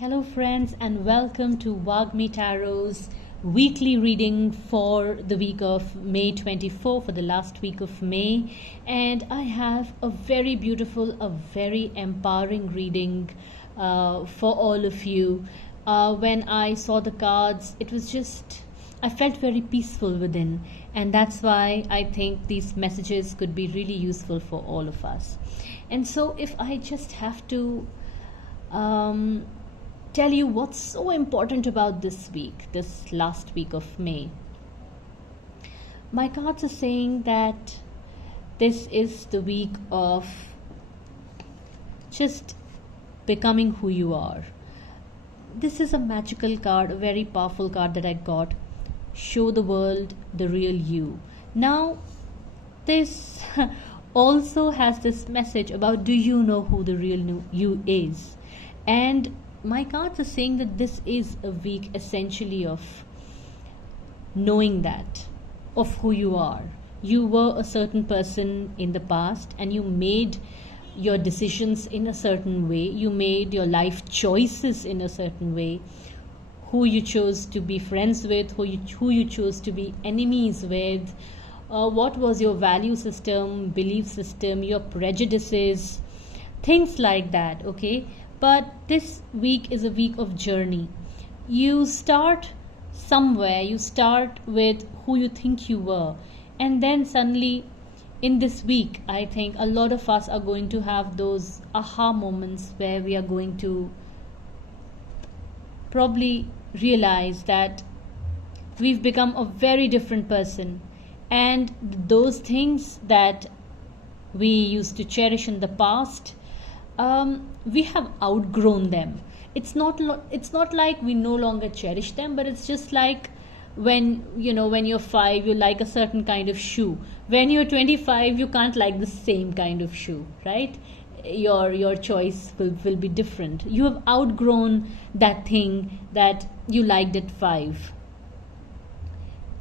Hello, friends, and welcome to Wagmi Tarot's weekly reading for the week of May 24, for the last week of May. And I have a very beautiful, a very empowering reading for all of you. When I saw the cards, I felt very peaceful within, and that's why I think these messages could be really useful for all of us. And so, if I just have to tell you what's so important about this week, this last week of May. My cards are saying that this is the week of just becoming who you are. This is a magical card, a very powerful card that I got. Show the world the real you. Now, this also has this message about, do you know who the real you is? And my cards are saying that this is a week essentially of knowing that, of who you are. You were a certain person in the past and you made your decisions in a certain way. You made your life choices in a certain way. Who you chose to be friends with, who you chose to be enemies with, what was your value system, belief system, your prejudices, things like that, okay? But this week is a week of journey. You start somewhere, you start with who you think you were. And then suddenly, in this week, I think a lot of us are going to have those aha moments where we are going to probably realize that we've become a very different person. And those things that we used to cherish in the past, we have outgrown them. It's not like we no longer cherish them, but it's just like when you're 5, you like a certain kind of shoe. When you're 25, you can't like the same kind of shoe, right? Your choice will be different. You have outgrown that thing that you liked at 5.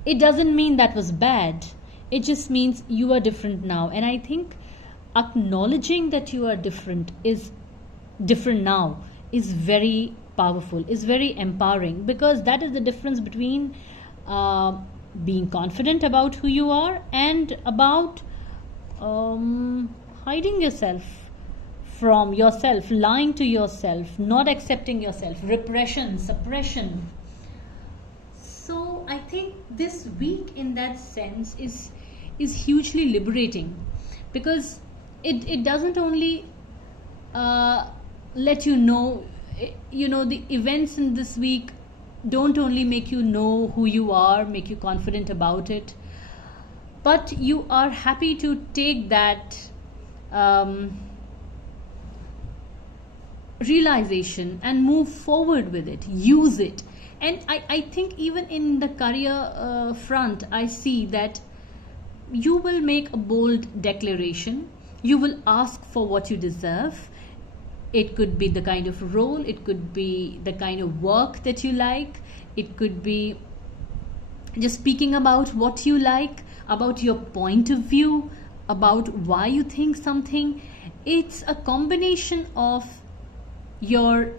It doesn't mean that was bad. It just means you are different now. And I think acknowledging that you are different now is very powerful, is very empowering, because that is the difference between being confident about who you are and about hiding yourself from yourself, lying to yourself, not accepting yourself, repression, suppression. So I think this week in that sense is hugely liberating, because it doesn't only let you know, the events in this week don't only make you know who you are, make you confident about it, but you are happy to take that realization and move forward with it, use it. And I think even in the career front, I see that you will make a bold declaration. You will ask for what you deserve. It could be the kind of role, it could be the kind of work that you like, it could be just speaking about what you like, about your point of view, about why you think something. It's a combination of your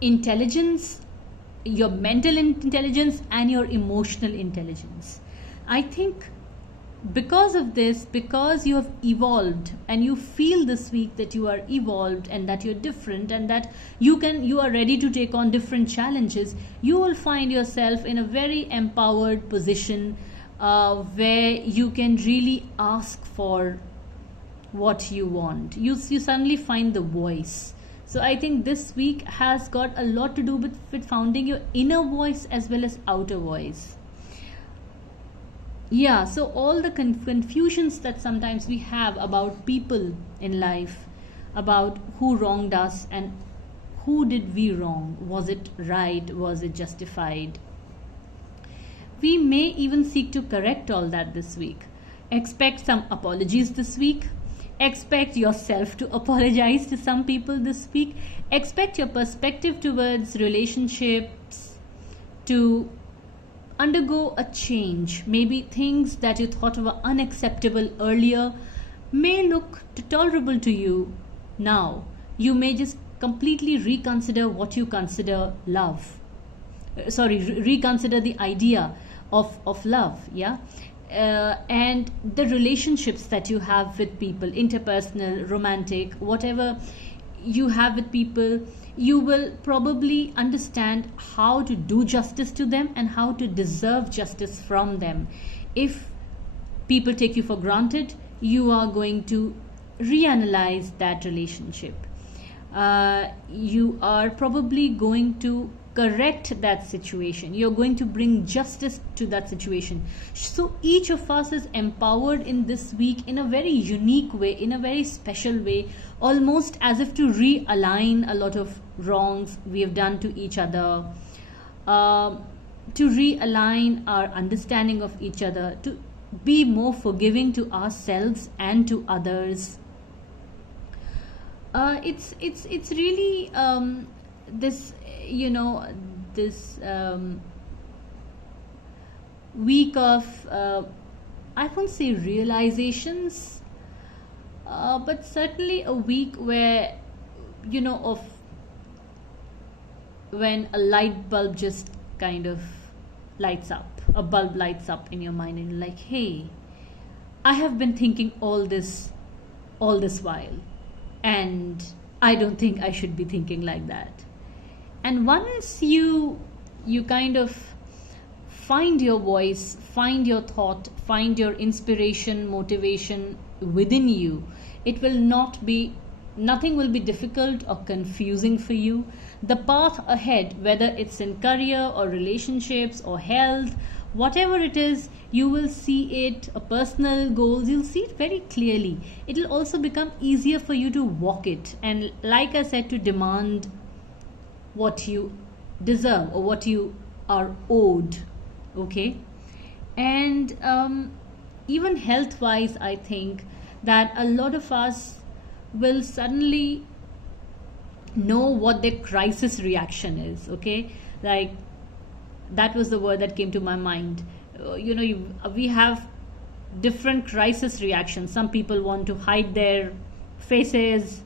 intelligence, your mental intelligence, and your emotional intelligence. I think because of this, because you have evolved and you feel this week that you are evolved and that you're different and that you are ready to take on different challenges, you will find yourself in a very empowered position where you can really ask for what you want. You suddenly find the voice. So I think this week has got a lot to do with finding your inner voice as well as outer voice. Yeah, so all the confusions that sometimes we have about people in life, about who wronged us and who did we wrong, was it right, was it justified, we may even seek to correct all that this week. Expect some apologies this week. Expect yourself to apologize to some people this week. Expect your perspective towards relationships to undergo a change. Maybe things that you thought were unacceptable earlier may look tolerable to you now. You may just completely reconsider what you consider love. Reconsider the idea of love. Yeah. And the relationships that you have with people, interpersonal, romantic, whatever you have with people, you will probably understand how to do justice to them and how to deserve justice from them. If people take you for granted, you are going to reanalyze that relationship. You are probably going to correct that situation. You're going to bring justice to that situation. So each of us is empowered in this week in a very unique way, in a very special way, almost as if to realign a lot of wrongs we have done to each other, to realign our understanding of each other, to be more forgiving to ourselves and to others. It's really this this week of I won't say realizations, but certainly a week where of when a light bulb just kind of lights up, a bulb lights up in your mind, and you're like, hey, I have been thinking all this while, and I don't think I should be thinking like that. And once you kind of find your voice, find your thought, find your inspiration, motivation within you, nothing will be difficult or confusing for you. The path ahead, whether it's in career or relationships or health, whatever it is, you will see it, personal goals, you'll see it very clearly. It'll also become easier for you to walk it. And like I said, to demand what you deserve or what you are owed. Okay. And even health wise, I think that a lot of us will suddenly know what their crisis reaction is. Okay. Like, that was the word that came to my mind. We have different crisis reactions. Some people want to hide their faces,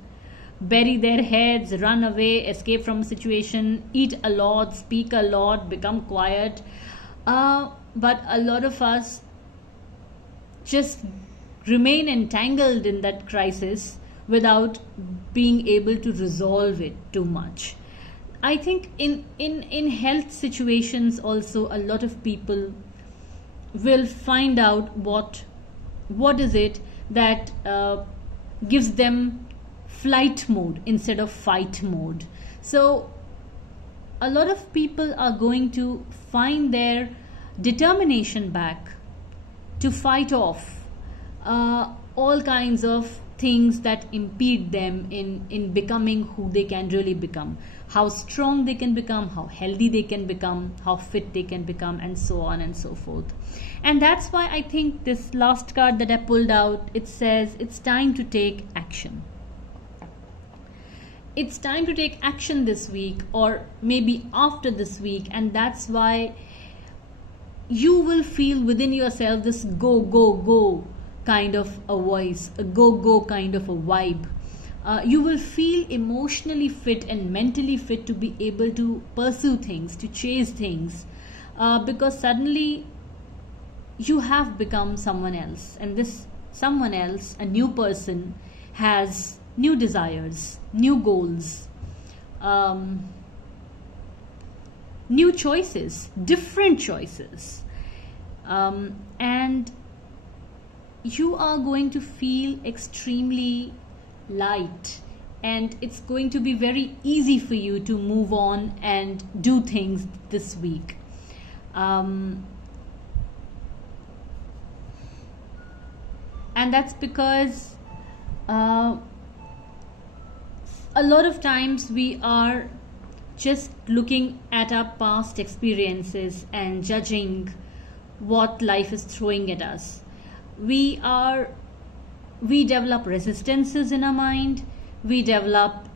bury their heads, run away, escape from a situation, eat a lot, speak a lot, become quiet. But a lot of us just remain entangled in that crisis without being able to resolve it too much. I think in health situations also, a lot of people will find out what is it that gives them flight mode instead of fight mode. So a lot of people are going to find their determination back to fight off all kinds of things that impede them in becoming who they can really become, how strong they can become, how healthy they can become, how fit they can become, and so on and so forth. And that's why I think this last card that I pulled out, it says it's time to take action. It's time to take action this week, or maybe after this week, and that's why you will feel within yourself this go, go, go kind of a voice, a go, go kind of a vibe. You will feel emotionally fit and mentally fit to be able to pursue things, to chase things, because suddenly you have become someone else, and this someone else, a new person, has new desires, new goals, new choices, different choices, and you are going to feel extremely light, and it's going to be very easy for you to move on and do things this week. And that's because a lot of times we are just looking at our past experiences and judging what life is throwing at us. We develop resistances in our mind. We develop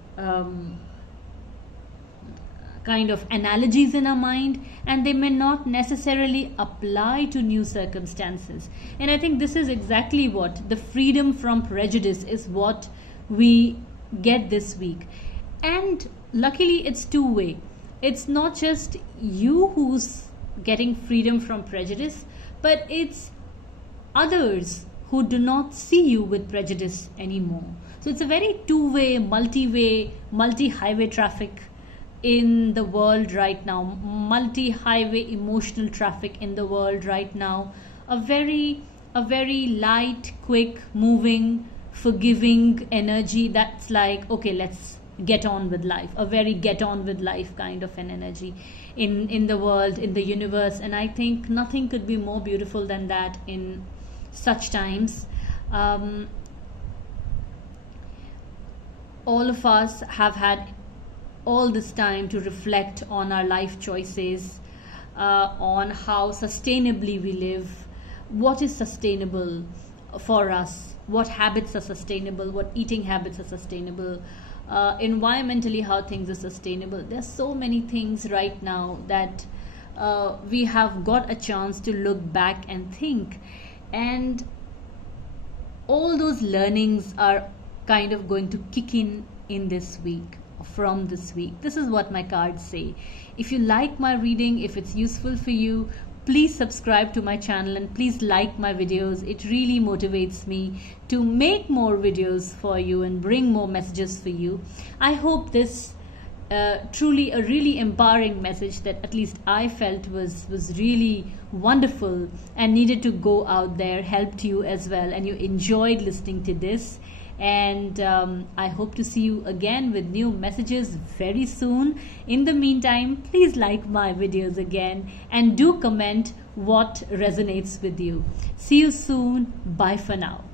kind of analogies in our mind, and they may not necessarily apply to new circumstances. And I think this is exactly what the freedom from prejudice is, what we get this week. And luckily, it's two-way. It's not just you who's getting freedom from prejudice, but it's others who do not see you with prejudice anymore. So it's a very two-way, multi-highway traffic in the world right now, multi-highway emotional traffic in the world right now. A very light, quick moving, forgiving energy that's like, okay, let's get on with life. A very get on with life kind of an energy in the world, in the universe. And I think nothing could be more beautiful than that in such times. All of us have had all this time to reflect on our life choices, on how sustainably we live, what is sustainable for us, what habits are sustainable, what eating habits are sustainable, environmentally how things are sustainable. There's so many things right now that we have got a chance to look back and think, and all those learnings are kind of going to kick in this week, from this week. This is what my cards say. If you like my reading, if it's useful for you, please subscribe to my channel and please like my videos. It really motivates me to make more videos for you and bring more messages for you. I hope this truly a really empowering message that at least I felt was really wonderful and needed to go out there helped you as well, and you enjoyed listening to this. And I hope to see you again with new messages very soon. In the meantime, please like my videos again and do comment what resonates with you. See you soon. Bye for now.